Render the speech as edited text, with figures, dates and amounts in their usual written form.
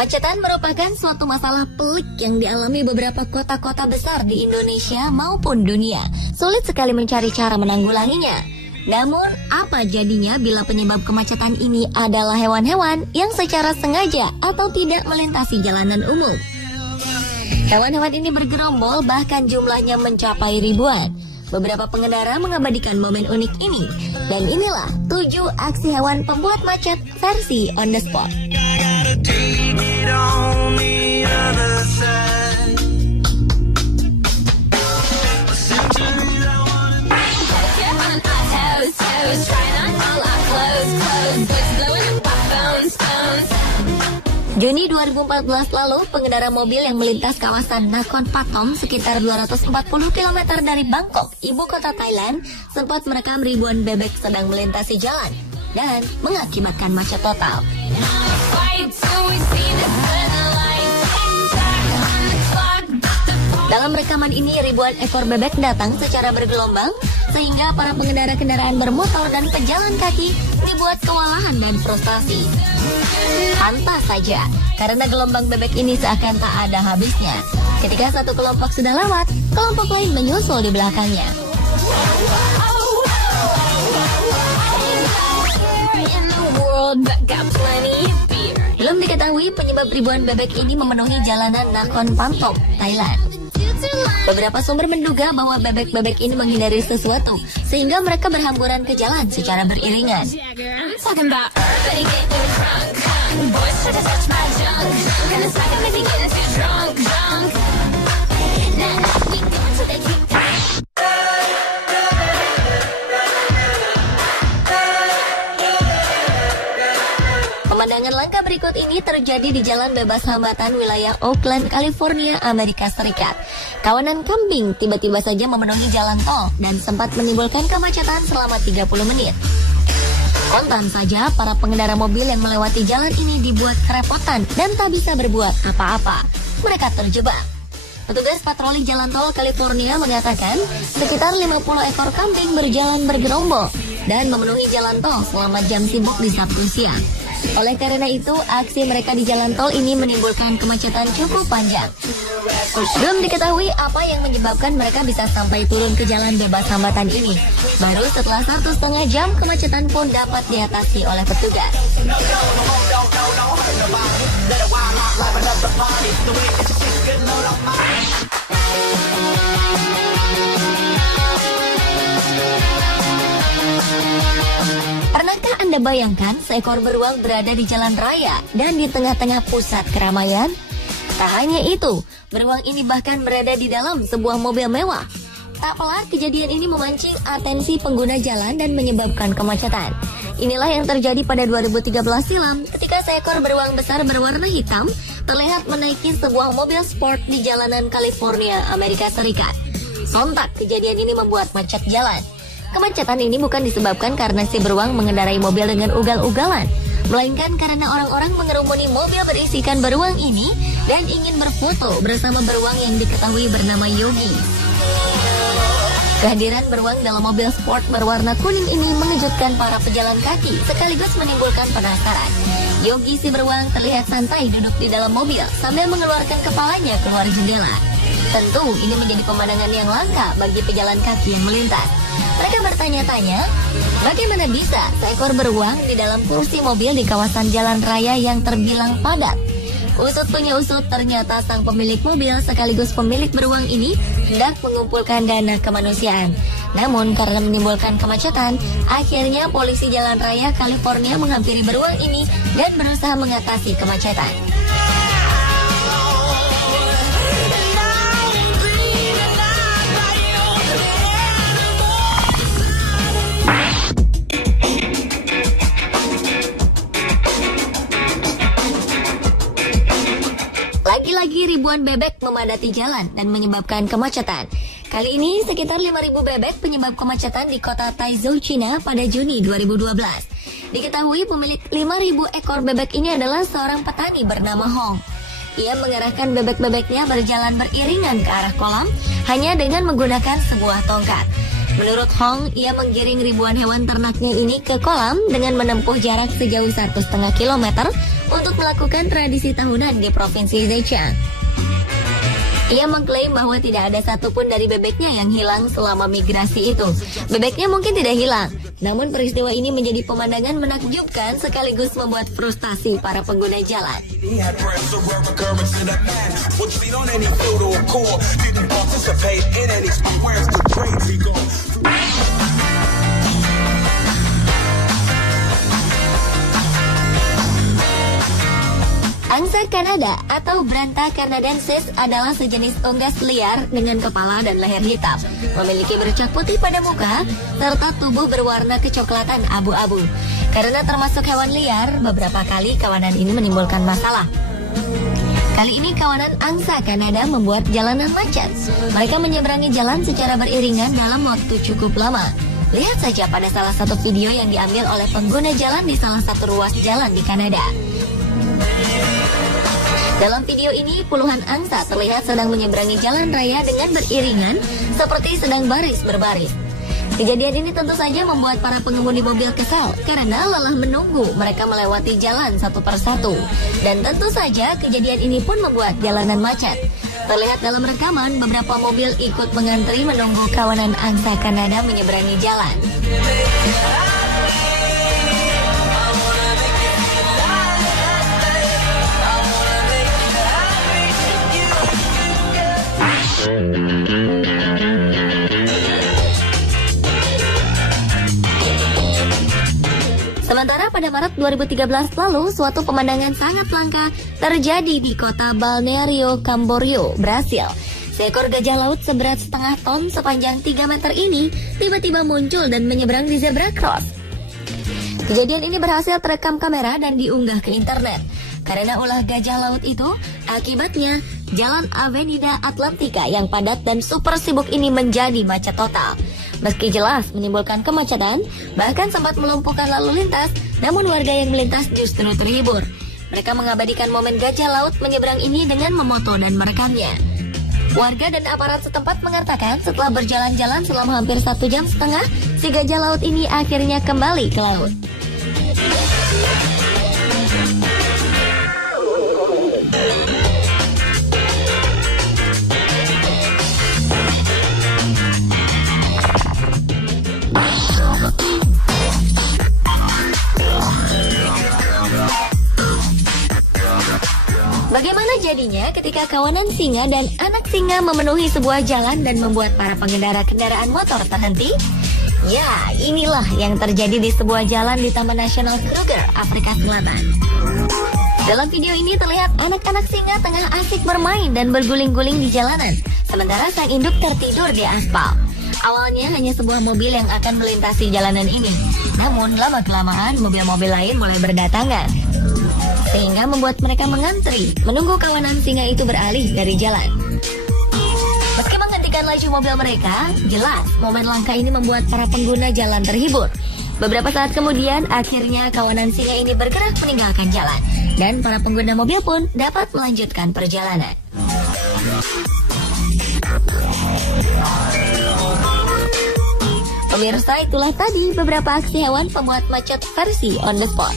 Kemacetan merupakan suatu masalah pelik yang dialami beberapa kota-kota besar di Indonesia maupun dunia. Sulit sekali mencari cara menanggulanginya. Namun, apa jadinya bila penyebab kemacetan ini adalah hewan-hewan yang secara sengaja atau tidak melintasi jalanan umum? Hewan-hewan ini bergerombol, bahkan jumlahnya mencapai ribuan. Beberapa pengendara mengabadikan momen unik ini. Dan inilah 7 aksi hewan pembuat macet versi on the spot. Juni 2014 lalu, pengendara mobil yang melintas kawasan Nakhon Pathom sekitar 240 km dari Bangkok, ibu kota Thailand, sempat merekam ribuan bebek sedang melintasi jalan dan mengakibatkan macet total. Dalam rekaman ini, ribuan ekor bebek datang secara bergelombang, sehingga para pengendara kendaraan bermotor dan pejalan kaki dibuat kewalahan dan frustasi. Pantas saja, karena gelombang bebek ini seakan tak ada habisnya. Ketika satu kelompok sudah lewat, kelompok lain menyusul di belakangnya. Belum diketahui penyebab ribuan bebek ini memenuhi jalanan Nakhon Pathom, Thailand. Beberapa sumber menduga bahwa bebek-bebek ini menghindari sesuatu, sehingga mereka berhamburan ke jalan secara beriringan. Pemandangan langka berikut ini terjadi di jalan bebas hambatan wilayah Oakland, California, Amerika Serikat. Kawanan kambing tiba-tiba saja memenuhi jalan tol dan sempat menimbulkan kemacetan selama 30 menit. Kontan saja, para pengendara mobil yang melewati jalan ini dibuat kerepotan dan tak bisa berbuat apa-apa. Mereka terjebak. Petugas patroli jalan tol California mengatakan sekitar 50 ekor kambing berjalan bergerombol dan memenuhi jalan tol selama jam sibuk di Sabtu siang. Oleh karena itu, aksi mereka di jalan tol ini menimbulkan kemacetan cukup panjang. Belum diketahui apa yang menyebabkan mereka bisa sampai turun ke jalan bebas hambatan ini. Baru setelah 1,5 jam, kemacetan pun dapat diatasi oleh petugas. Pernahkah Anda bayangkan seekor beruang berada di jalan raya dan di tengah-tengah pusat keramaian? Tak hanya itu, beruang ini bahkan berada di dalam sebuah mobil mewah. Tak pelat, kejadian ini memancing atensi pengguna jalan dan menyebabkan kemacetan. Inilah yang terjadi pada 2013 silam ketika seekor beruang besar berwarna hitam terlihat menaiki sebuah mobil sport di jalanan California, Amerika Serikat. Sontak, kejadian ini membuat macet jalan. Kemacetan ini bukan disebabkan karena si beruang mengendarai mobil dengan ugal-ugalan, melainkan karena orang-orang mengerumuni mobil berisikan beruang ini dan ingin berfoto bersama beruang yang diketahui bernama Yogi. Kehadiran beruang dalam mobil sport berwarna kuning ini mengejutkan para pejalan kaki sekaligus menimbulkan penasaran. Yogi si beruang terlihat santai duduk di dalam mobil sambil mengeluarkan kepalanya keluar jendela. Tentu ini menjadi pemandangan yang langka bagi pejalan kaki yang melintas. Mereka bertanya-tanya, bagaimana bisa seekor beruang di dalam kursi mobil di kawasan jalan raya yang terbilang padat? Usut punya usut, ternyata sang pemilik mobil sekaligus pemilik beruang ini hendak mengumpulkan dana kemanusiaan. Namun karena menimbulkan kemacetan, akhirnya polisi jalan raya California menghampiri beruang ini dan berusaha mengatasi kemacetan. Lagi-lagi ribuan bebek memadati jalan dan menyebabkan kemacetan. Kali ini sekitar 5.000 bebek penyebab kemacetan di kota Taizhou, China pada Juni 2012. Diketahui pemilik 5.000 ekor bebek ini adalah seorang petani bernama Hong. Ia mengarahkan bebek-bebeknya berjalan beriringan ke arah kolam hanya dengan menggunakan sebuah tongkat. Menurut Hong, ia menggiring ribuan hewan ternaknya ini ke kolam dengan menempuh jarak sejauh 1,5 kilometer untuk melakukan tradisi tahunan di Provinsi Zhejiang. Ia mengklaim bahwa tidak ada satupun dari bebeknya yang hilang selama migrasi itu. Bebeknya mungkin tidak hilang, namun peristiwa ini menjadi pemandangan menakjubkan sekaligus membuat frustasi para pengguna jalan. Angsa Kanada atau Branta canadensis adalah sejenis unggas liar dengan kepala dan leher hitam, memiliki bercak putih pada muka, serta tubuh berwarna kecoklatan abu-abu. Karena termasuk hewan liar, beberapa kali kawanan ini menimbulkan masalah. Kali ini kawanan angsa Kanada membuat jalanan macet. Mereka menyeberangi jalan secara beriringan dalam waktu cukup lama. Lihat saja pada salah satu video yang diambil oleh pengguna jalan di salah satu ruas jalan di Kanada. Dalam video ini, puluhan angsa terlihat sedang menyeberangi jalan raya dengan beriringan seperti sedang baris berbaris. Kejadian ini tentu saja membuat para pengemudi mobil kesal karena lelah menunggu mereka melewati jalan satu persatu. Dan tentu saja kejadian ini pun membuat jalanan macet. Terlihat dalam rekaman, beberapa mobil ikut mengantri menunggu kawanan angsa Kanada menyeberangi jalan. Sementara pada Maret 2013 lalu, suatu pemandangan sangat langka terjadi di kota Balneario Camboriú, Brasil. Seekor gajah laut seberat setengah ton sepanjang 3 meter ini tiba-tiba muncul dan menyeberang di zebra cross. Kejadian ini berhasil terekam kamera dan diunggah ke internet. Karena ulah gajah laut itu, akibatnya jalan Avenida Atlantica yang padat dan super sibuk ini menjadi macet total. Meski jelas menimbulkan kemacetan, bahkan sempat melumpuhkan lalu lintas, namun warga yang melintas justru terhibur. Mereka mengabadikan momen gajah laut menyeberang ini dengan memoto dan merekamnya. Warga dan aparat setempat mengatakan setelah berjalan-jalan selama hampir 1,5 jam, si gajah laut ini akhirnya kembali ke laut. Bagaimana jadinya ketika kawanan singa dan anak singa memenuhi sebuah jalan dan membuat para pengendara kendaraan motor terhenti? Ya, inilah yang terjadi di sebuah jalan di Taman Nasional Kruger, Afrika Selatan. Dalam video ini terlihat anak-anak singa tengah asik bermain dan berguling-guling di jalanan, sementara sang induk tertidur di aspal. Awalnya hanya sebuah mobil yang akan melintasi jalanan ini, namun lama-kelamaan mobil-mobil lain mulai berdatangan, sehingga membuat mereka mengantri menunggu kawanan singa itu beralih dari jalan. Meski menghentikan laju mobil mereka, jelas momen langka ini membuat para pengguna jalan terhibur. Beberapa saat kemudian, akhirnya kawanan singa ini bergerak meninggalkan jalan, dan para pengguna mobil pun dapat melanjutkan perjalanan. Pemirsa, itulah tadi beberapa aksi hewan pembuat macet versi on the spot.